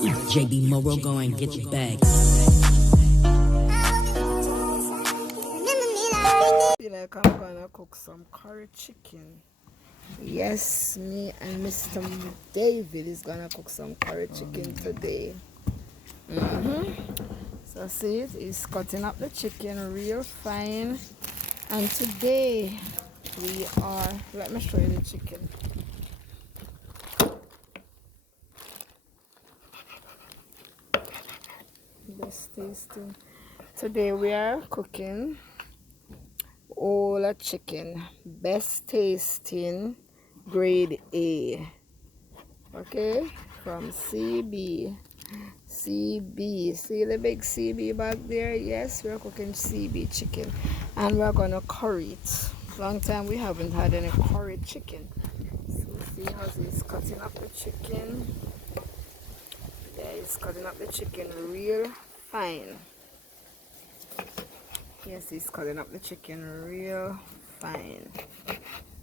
If JB Morrow going, get your bag. Feel like I'm gonna cook some curry chicken. Yes, me and Mr. David is gonna cook some curry chicken today. So see it, he's cutting up the chicken real fine. And today we are, let me show you the chicken. Best tasting. Today we are cooking all a chicken, best tasting grade A. Okay, from CB. CB, see the big CB back there? Yes, we're cooking CB chicken and we're gonna curry it. Long time we haven't had any curried chicken. So see how he's cutting up the chicken. Yeah, he's cutting up the chicken real fine. Yes, he's cutting up the chicken real fine.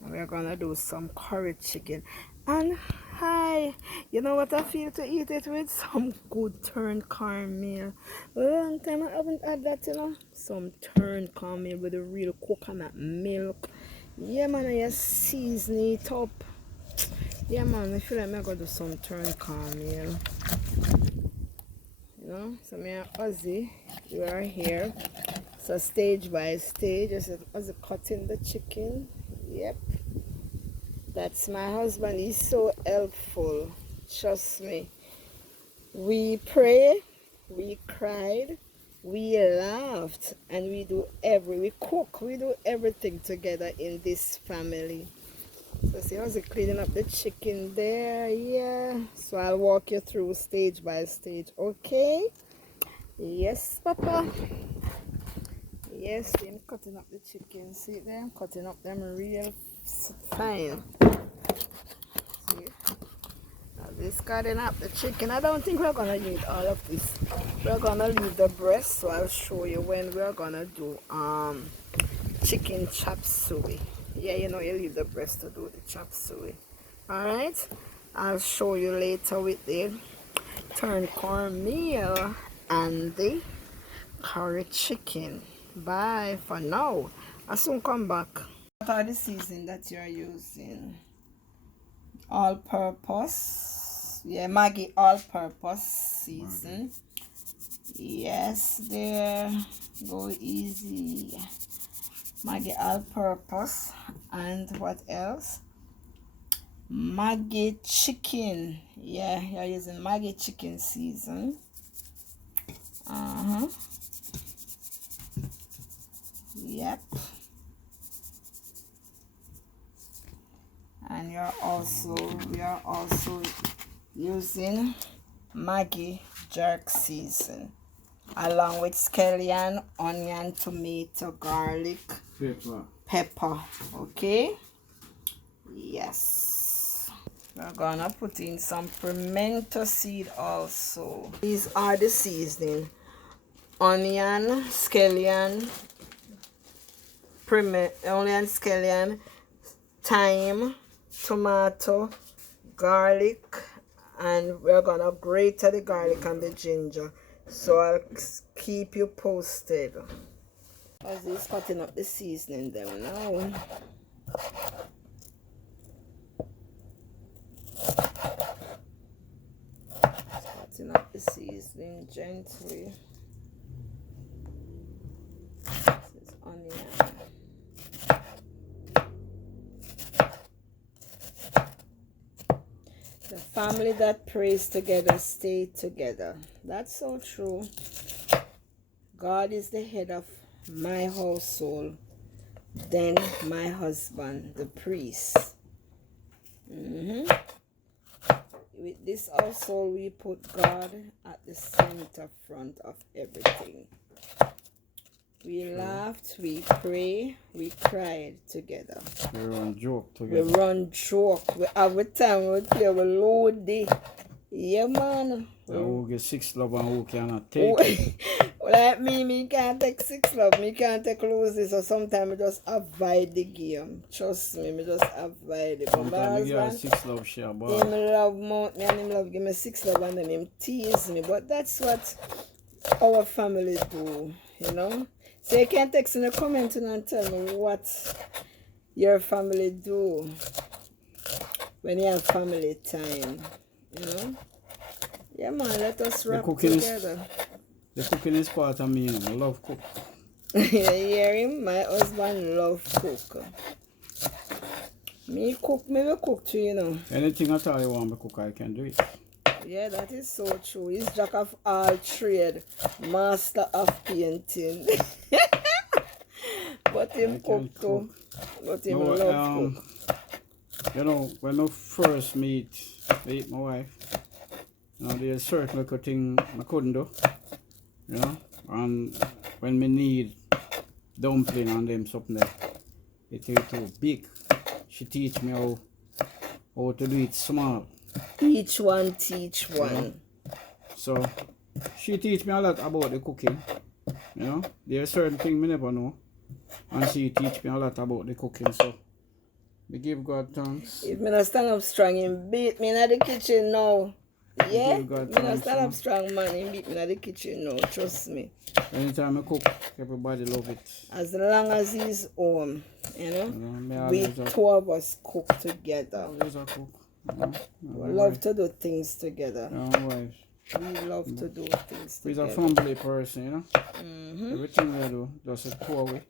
And we're gonna do some curried chicken. And hi, you know what I feel to eat it with? Some good turned cornmeal. Long time I haven't had that, you know. Some turned cornmeal with a real coconut milk. Yeah, man, I just season it up. Yeah, man, I feel like I'm gonna do some turned cornmeal. You know, so me and Ozzy, we are here. So stage by stage, as Ozzy cutting the chicken. Yep. That's my husband. He's so helpful. Trust me. We pray, we cried, we laughed, and we cook, we do everything together in this family. So see how's it cleaning up the chicken there? Yeah. So I'll walk you through stage by stage. Okay? Yes, Papa. Yes, I'm cutting up the chicken. See them? Cutting up them real fine. See? Now this cutting up the chicken. I don't think we're gonna need all of this. We're gonna leave the breast, so I'll show you when we're gonna do chicken chop suey. Yeah, you know you leave the breast to do the chop suey. Alright? I'll show you later with the turned cornmeal and the curry chicken. Bye for now. I'll soon come back. What are the seasoning that you're using? All purpose. Yeah, Maggie all purpose season. Yes, there. Go easy. Maggie all purpose. And what else? Maggie chicken. Yeah, you're using Maggie chicken season. Yep. And we are also using Maggie jerk season along with scallion, onion, tomato, garlic, pepper. Okay. Yes, we're gonna put in some pimento seed also. These are the seasoning: onion, scallion, thyme, tomato, garlic, and we're gonna grate the garlic and the ginger. So I'll keep you posted. As he's cutting up the seasoning there now. Cutting up the seasoning gently. This is onion. The family that prays together stay together. That's so true. God is the head of my household, then my husband, the priest. With this household, we put God at the center front of everything. We laughed, we pray, we cried together. We run joke together. We run joke. We have a time we play with Lodi. Yeah, man. Who get 6 love and who cannot take it. Like me can't take 6 love, me can't take losing, so sometimes I just avoid the game. Trust me, just avoid it. But my Sometimes you get husband, 6 love share, him but love mount me and him love give me 6 love and then him tease me. But that's what our family do, you know. So you can text in the comment and tell me what your family do when you have family time, you know. Yeah man, let us rap together. The cooking is part of me, I love cook. You hear him? My husband love cook. Me will cook too, you know. Anything at all you want me cook, I can do it. Yeah, that is so true. He's jack of all trade, master of painting. But him cook too. But him love cook. You know, when I first meet my wife, you know, there's certain little thing I couldn't do. You know, and when me need dumpling and them something there, it is too big. She teach me how to do it small. Each one teach one. You know? So she teach me a lot about the cooking. You know, there's certain things me never know, and she teach me a lot about the cooking. So we give God thanks. If me not stand up strong, him beat me in the kitchen now. Yeah, me not stand up strong, man. Him beat me in the kitchen now. Trust me. Anytime I cook, everybody love it. As long as he's home, you know, we two of us cook together. Always a cook. We love to do things together. Wife. We love to do things We're together. a family person, you know. Everything we do, just a pour we.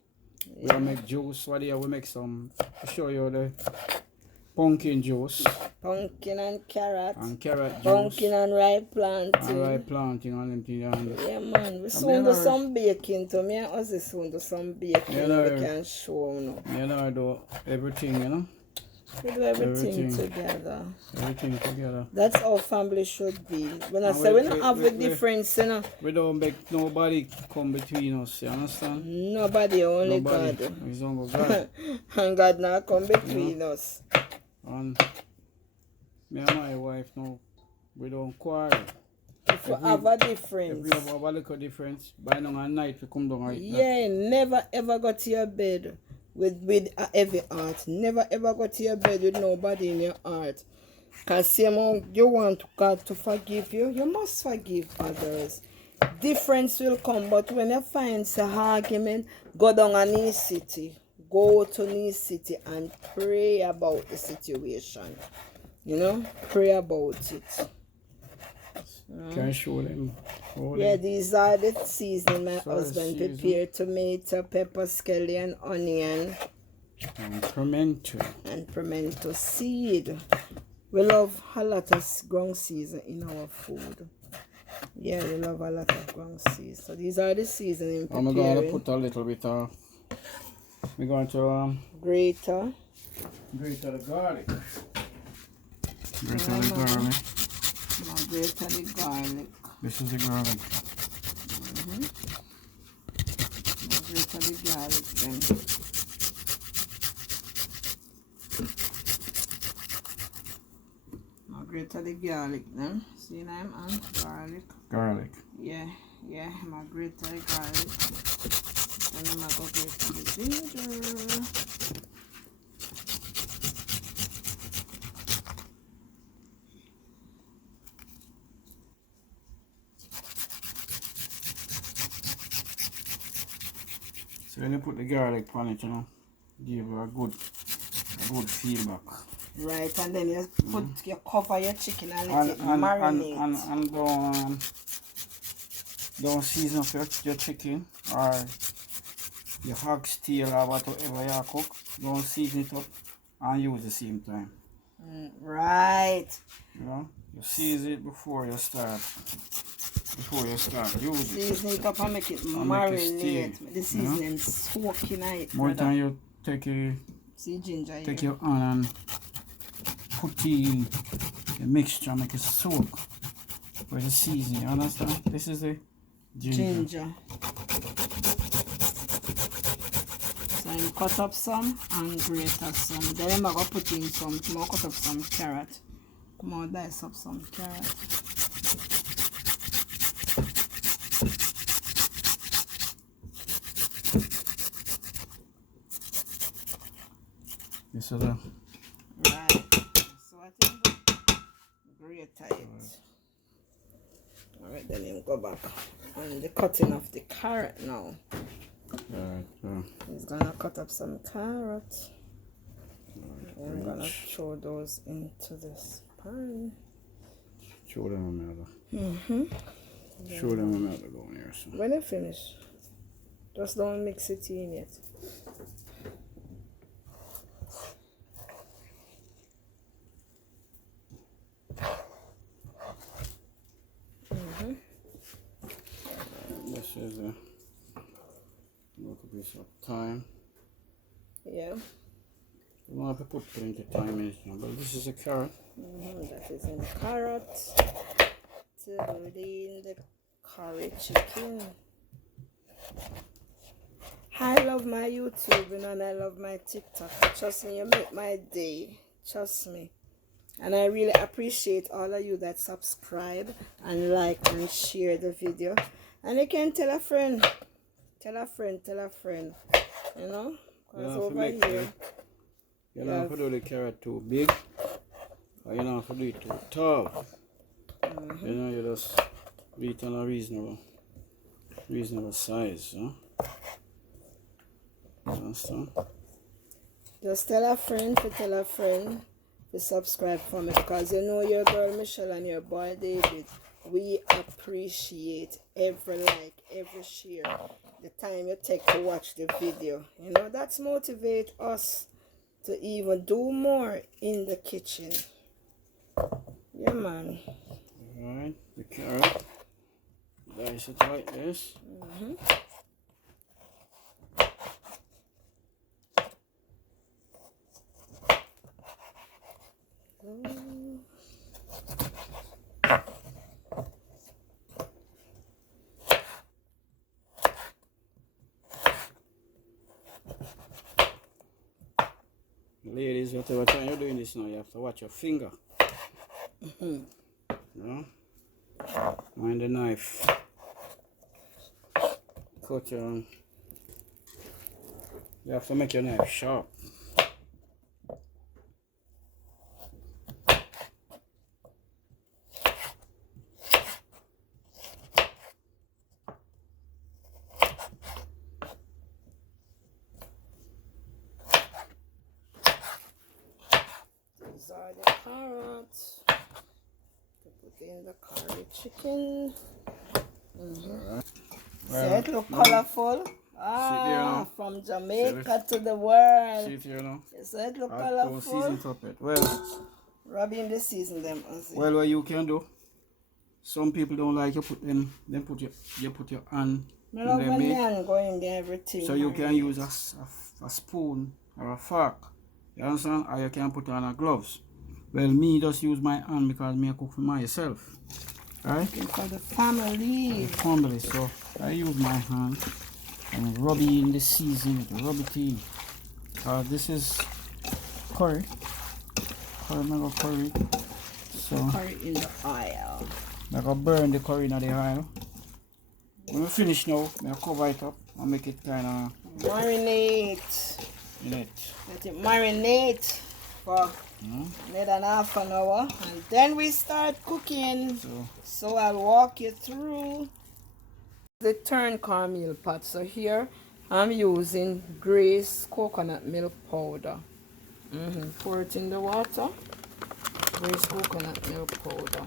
We make juice. What do we make some? To show you the pumpkin juice. Pumpkin and carrot. And carrot juice. Pumpkin and ripe planting. And ripe planting and them things. Yeah, man. We soon do some baking too. Me and us soon do some baking. We can show you. You know, I do everything, you know. We do everything together. Everything together. That's how family should be. When I say we don't have a difference, you know. We don't make nobody come between us, you understand? Nobody, only God. It's only God. And God now come between us. And me and my wife now, we don't quarrel. If you have a difference. If we have a little difference, by now at night we come down right. Yeah, never ever go to your bed with a heavy heart. Never ever go to your bed with nobody in your heart. Because you want God to forgive you, you must forgive others. Difference will come, but when you find an argument, go down to New City. Go to New City and pray about the situation. You know, pray about it. Can I show them? Yeah, these are the seasoning my husband prepared: tomato, pepper, scallion, onion, and pimento. And pimento seed. We love a lot of ground season in our food. Yeah, we love a lot of ground season. So these are the seasoning preparing. I'm going to put a little bit of. We're going to grate the garlic. Grate the garlic. Now grate the garlic. This is the garlic. Now grate the garlic then. Now grate the garlic then. See now I'm on garlic. Garlic. Yeah, I'm going to grate the garlic. And I'm going to grate the ginger. So when you put the garlic on it, you know, give you a good feedback. Right, and then you cover your chicken and let it marinate. And don't season up your chicken or your hog's tail or whatever you cook. Don't season it up and use the same time. Right. You know, you season it before you start. Use it. Season it up and make it marinate. The seasoning soak in it. More time you take your onion, put in the mixture, make it soak with the seasoning. You understand? This is the ginger. So I cut up some and grate up some. Then I'm going to put in some, cut up some carrot. Come on, dice up some carrot. This is a Right. So I think grate it. Alright, then you go back on the cutting of the carrot now. right. He's gonna cut up some carrots. I'm gonna throw those into this pan. Show them a matter. Mm-hmm. Show them a matter down here. So. When you finish, just don't mix it in yet. This is a little piece of thyme. Yeah. You don't have to put plenty of thyme in it, but this is a carrot. That is in the carrot. To put in the curry chicken. I love my YouTube and I love my TikTok. Trust me, you make my day. Trust me. And I really appreciate all of you that subscribe and like and share the video. And you can tell a friend. Tell a friend, tell a friend. You know? Because over here. You don't have to do the carrot too big. Or you don't have to do it too tall. You know, you just do it on a reasonable size. Huh? You understand? Just tell a friend to tell a friend to subscribe for me, because you know your girl Michelle and your boy David, we appreciate every like, every share, the time you take to watch the video. You know, that's motivate us to even do more in the kitchen. Yeah, man. Alright, the carrot. Dice it like this. Ladies, whatever time you're doing this now, you have to watch your finger. You know? Mind the knife. Cut your. You have to make your knife sharp. These are the carrots to put in the curry chicken. So it look colorful. Ah, from Jamaica to the world. See it here now? So it look Don't season colorful. it up yet. Well, Rubbing the season them. well, what you can do. Some people don't like you put them. Then you put your hand I in love their when meat. man going there everything. So you can use a spoon or a fork. You understand? Or you can put on a gloves. Well, me just use my hand because me I cook for myself. Right? for the family. Family. So I use my hand and rub it in the season. Rub it in. This is curry. Curry. So Curry in the oil. I'm gonna burn the curry in the oil. When we finish now, I'm gonna cover it up and make it kind of Marinate. in it. Let it marinate for less than half an hour, and then we start cooking. So I'll walk you through the turn cornmeal pot. So here I'm using Grace coconut milk powder. Pour it in the water. Grace coconut milk powder.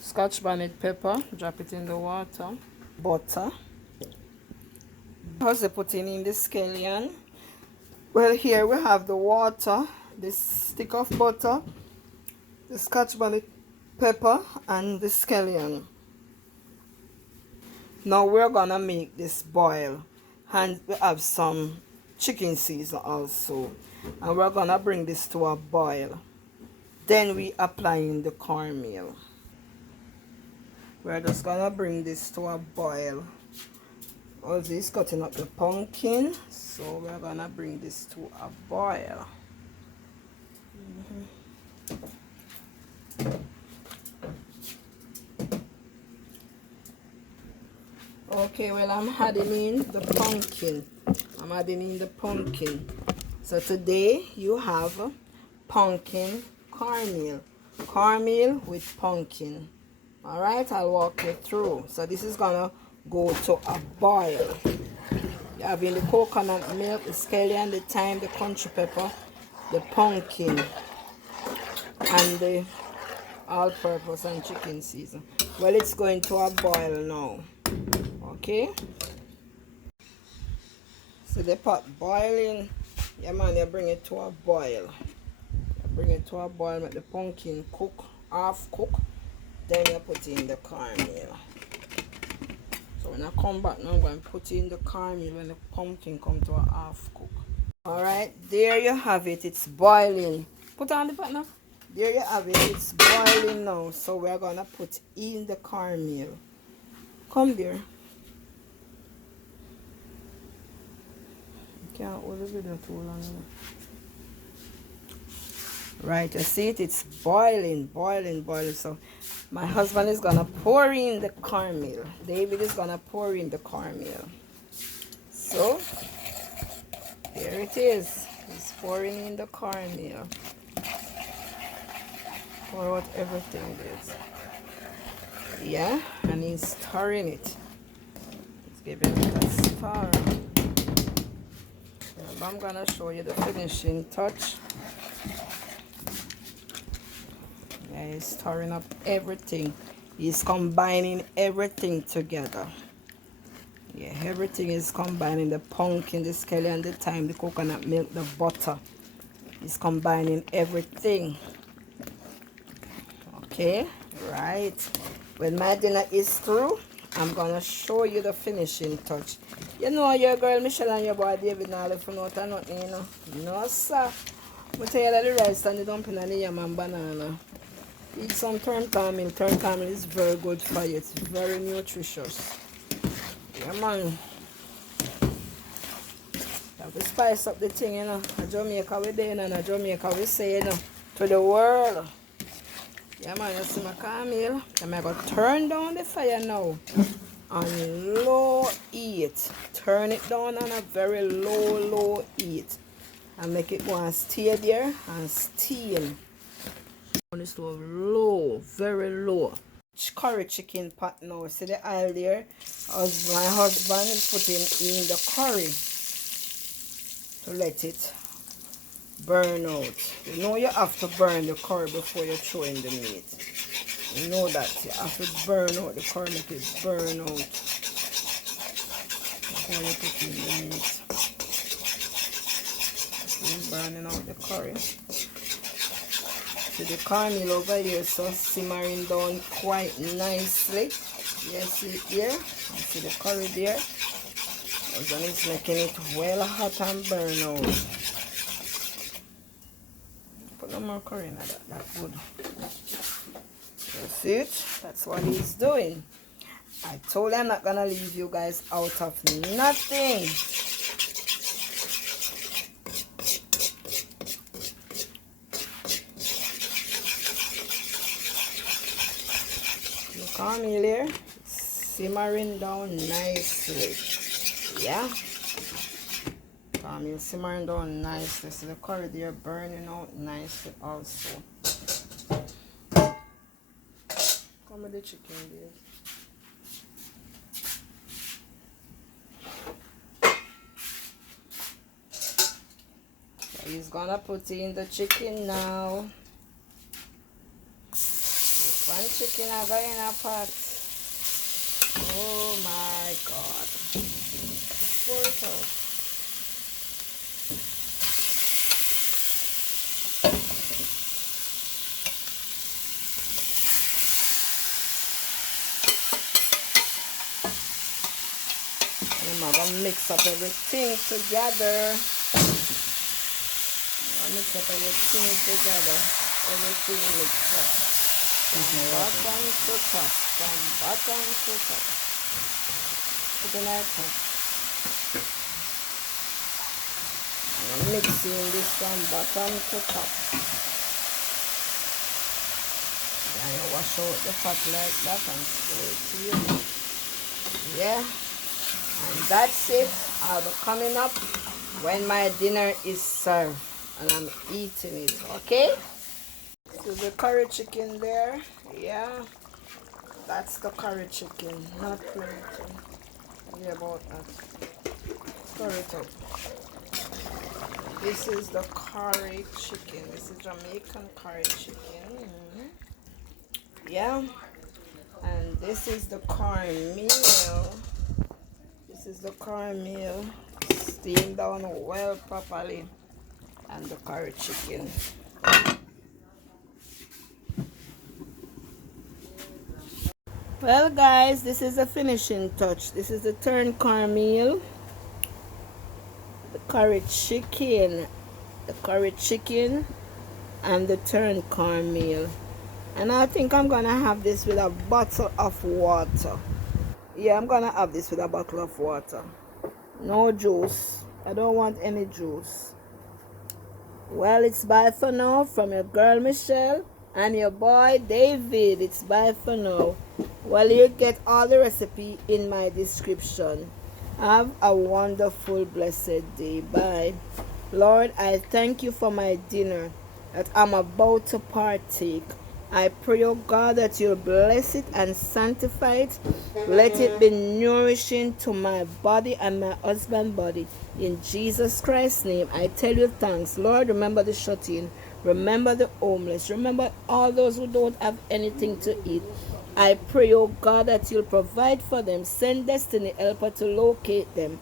Scotch bonnet pepper, drop it in the water. Butter. How's it putting in the scallion? Well, here we have the water, this stick of butter, the Scotch bonnet pepper, and the scallion. Now we're gonna make this boil, and we have some chicken season also, and we're gonna bring this to a boil. Then we apply in the cornmeal. We're just gonna bring this to a boil. Also, is cutting up the pumpkin, so we're gonna bring this to a boil. Okay, well, I'm adding in the pumpkin. I'm adding in the pumpkin. So today you have pumpkin cornmeal. Cornmeal with pumpkin. All right, I'll walk you through. So this is gonna go to a boil. You have in the coconut milk, the scallion, the thyme, the country pepper, the pumpkin, and the all-purpose and chicken season. Well, it's going to a boil now. Okay, so the pot boiling. Yeah, man, you bring it to a boil. You bring it to a boil, make the pumpkin cook, half cook. Then you put in the cornmeal. So when I come back now, I'm going to put in the cornmeal when the pumpkin come to a half cook. All right, there you have it. It's boiling. Put on the pot now. There you have it. It's boiling now. So we're gonna put in the cornmeal. Come there. Can't hold the video too long. Right, you see it? It's boiling, boiling, boiling. So my husband is gonna pour in the cornmeal. David is gonna pour in the cornmeal. So here it is. He's pouring in the cornmeal. Pour out everything is. Yeah, and he's stirring it. He's giving it a stir. I'm gonna show you the finishing touch. Yeah, he's stirring up everything. He's combining everything together. Yeah, everything is combining. The pumpkin, the scallion, the thyme, the coconut milk, the butter. He's combining everything. Okay, right. When my dinner is through, I'm gonna show you the finishing touch. You know your girl Michelle and your boy David now left for nothing, nothing, you know. No sir. I tell you that the rice and the dumpling and the yam and banana. Eat some turn meal. Turn meal is very good for you. It's very nutritious. Yeah man. You have to spice up the thing, you know. In Jamaica we there, and in Jamaica we say, you know, to the world. Yeah man, you see my cornmeal. I'm going to turn down the fire now on low heat. Turn it down on a very low heat. And make it go and stay there and steam. On the stove low, very low. Curry chicken pot now. See the oil there? As my husband is putting in the curry to let it burn out. You know you have to burn the curry before you throw in the meat. You know that. You have to burn out the curry, make it burn out before you put in the meat. So burning out the curry. So the cornmeal over here so simmering down quite nicely. You see it there? You see the curry there? And it's making it well hot and burn out. Put no more curry in that. That's good. You see it? That's what he's doing. I told you I'm not gonna leave you guys out of nothing. Cornmeal here, simmering down nicely. Yeah, cornmeal simmering down nicely. So the curry there burning out nicely also. Come with the chicken there. So he's gonna put in the chicken now. One chicken I got in a pot. Oh my god. Pour it out. And I'm gonna mix up everything together. Mix up everything together. Everything mixed up. From bottom to top, from bottom to top. Put it like that. I'm mixing this from bottom to top. wash out the pot like that and stir it here. Yeah, and that's it. I'll be coming up when my dinner is served and I'm eating it. Okay, so the curry chicken there. Yeah, that's the curry chicken, not plenty. Yeah, about that. Stir it up. This is the curry chicken. This is Jamaican curry chicken. Yeah, and this is the cornmeal. This is the cornmeal steamed down well properly, and the curry chicken. Well guys, this is the finishing touch. This is the turned cornmeal, the curry chicken, and the turned cornmeal. And I think I'm gonna have this with a bottle of water. Yeah, I'm gonna have this with a bottle of water. No juice. I don't want any juice. Well, it's bye for now from your girl Michelle and your boy David. It's bye for now. Well, you get all the recipe in my description. Have a wonderful, blessed day. Bye. Lord, I thank you for my dinner that I'm about to partake. I pray, oh God, that you'll bless it and sanctify it. Let it be nourishing to my body and my husband's body. In Jesus Christ's name, I tell you thanks. Lord, remember the shut-in. Remember the homeless. Remember all those who don't have anything to eat. I pray, oh God, that you'll provide for them. Send destiny helper to locate them.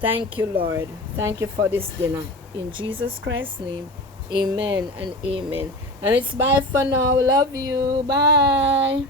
Thank you, Lord. Thank you for this dinner. In Jesus Christ's name, amen and amen. And it's bye for now. Love you. Bye.